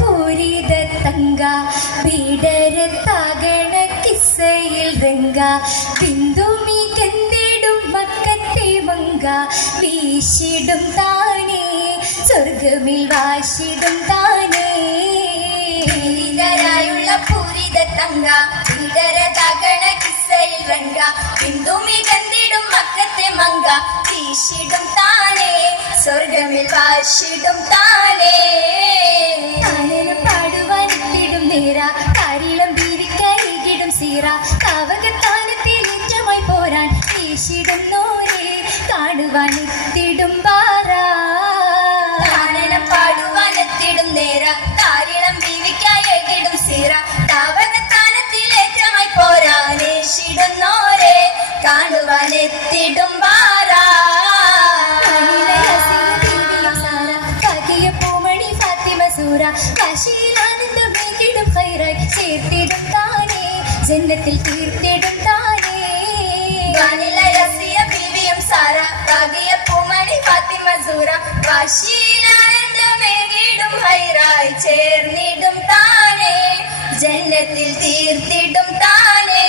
പൂരിത തങ്ക പീഡരത്താകണ കിസയിൽ രംഗ പിന്തുമി കന്തിടും മക്കത്തെ മങ്ക വീശിടും താനേ സ്വർഗമിൽ വാശിടും താനേ. ായുള്ള പൂരിത തങ്ക ഇതര തകണ കിസ്സയിൽ രംഗ പിന്തുമി കന്തിടും മക്കത്തെ മങ്ക വീശിടും താനേ സ്വർഗമിൽ വാശിടും താനേ. mentira ജന്നത്തിൽ തീർത്തിടും താനേ വാനില റസിയ ബീവിയും സാര ഭാഗ്യ പൂമണി ഫാത്തിമ സൂറ വാശീലാനന്ദമേകിടും ഹൈറായി ചേർന്നിടും താനേ. ജന്നത്തിൽ തീർത്തിടും താനേ.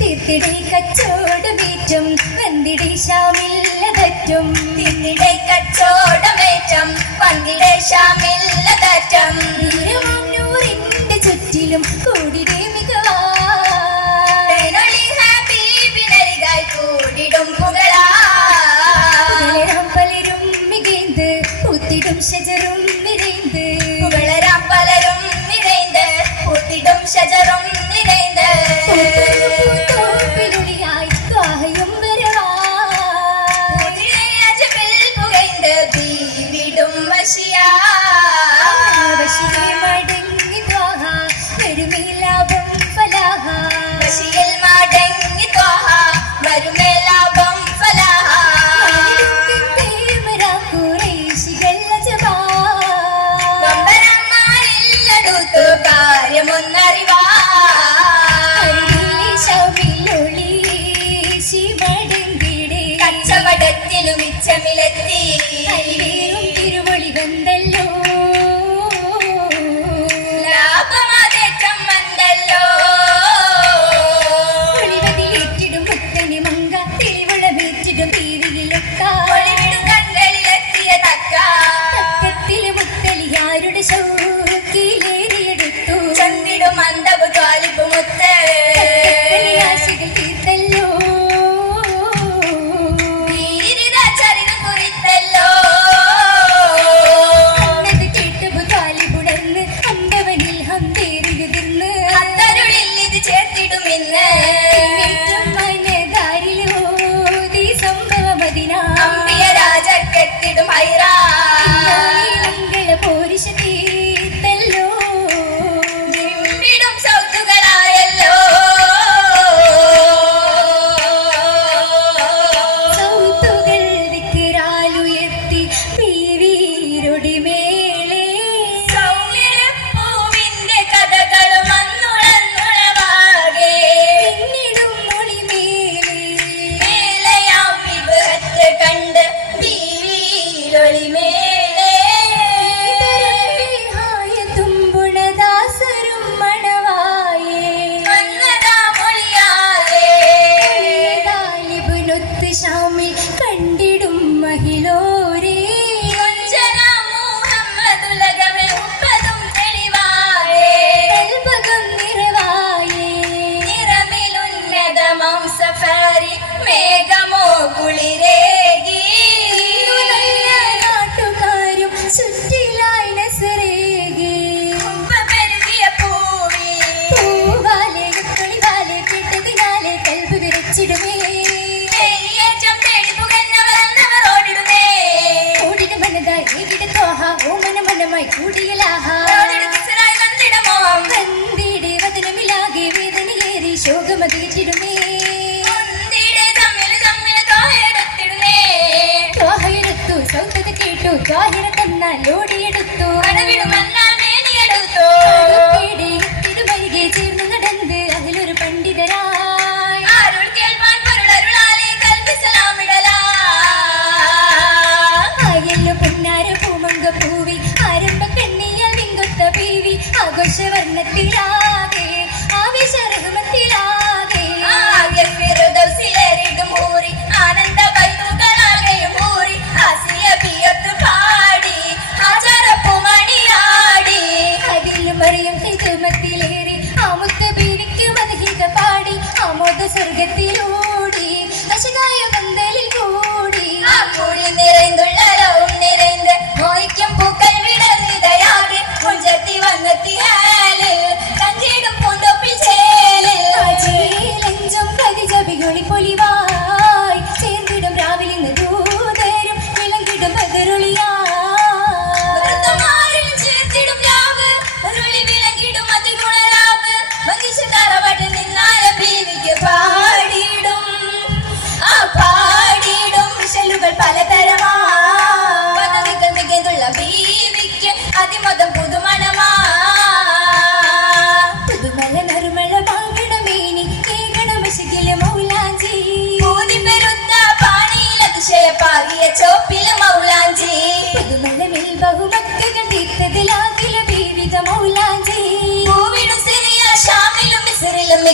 തീർത്തിടേ കച്ചോടമേറ്റം വന്തിടേ ശാമില്ലതറ്റും. തിന്നിടെ കച്ചോടമേറ്റം പന്തിടെ ശാമില്ലതറ്റം. തിരുവണ്ണൂരിന്റെ ചുറ്റിലും കൂടിടേ മികവാ മിച്ചമിലെത്തി തിരുവൊളി വന്നല്ലോ ലാഭമതേറ്റം വന്നല്ലോ ഒളിവതിലേറ്റിടും മുത്തന് മങ്ക തെളിവുളമേറ്റിടും പീരിയിലൊക്ക ഒളിവിടും കണ്ണലിലെത്തിയ തക്ക. തക്കത്തിൽ മുത്തലിയാരുടെ ശൗക്കിലേറിയെടുത്തു. ചന്തിടും മന്ദബ് yeah. സൗന്ദര്യ കേട്ടു ത്വാഹിര തന്നാൽ ഓടിയെടുത്തു കടവിടുമെന്നാൽ earlier.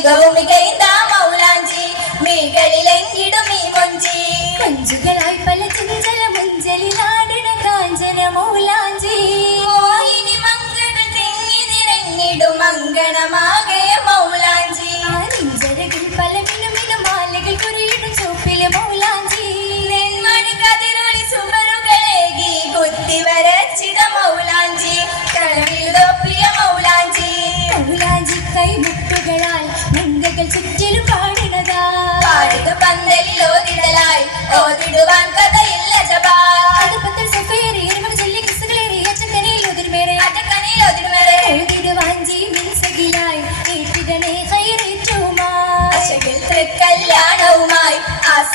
Ikaw ang bigay na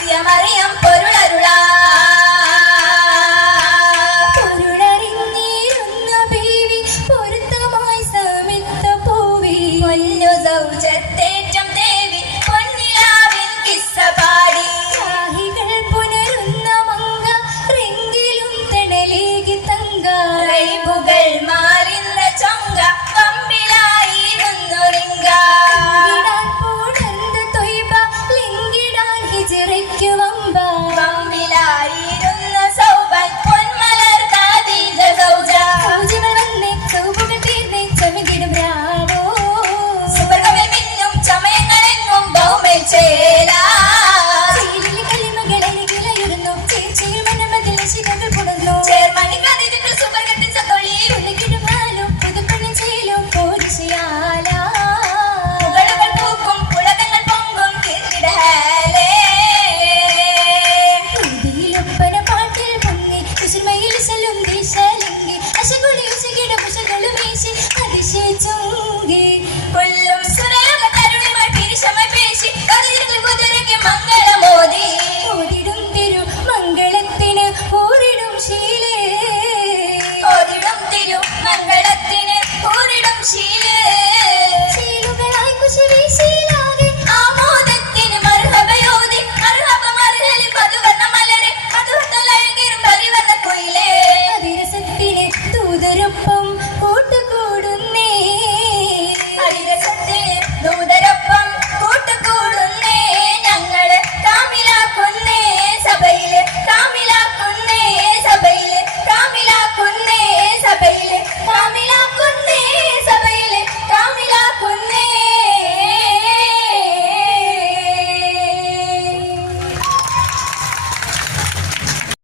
gracias María.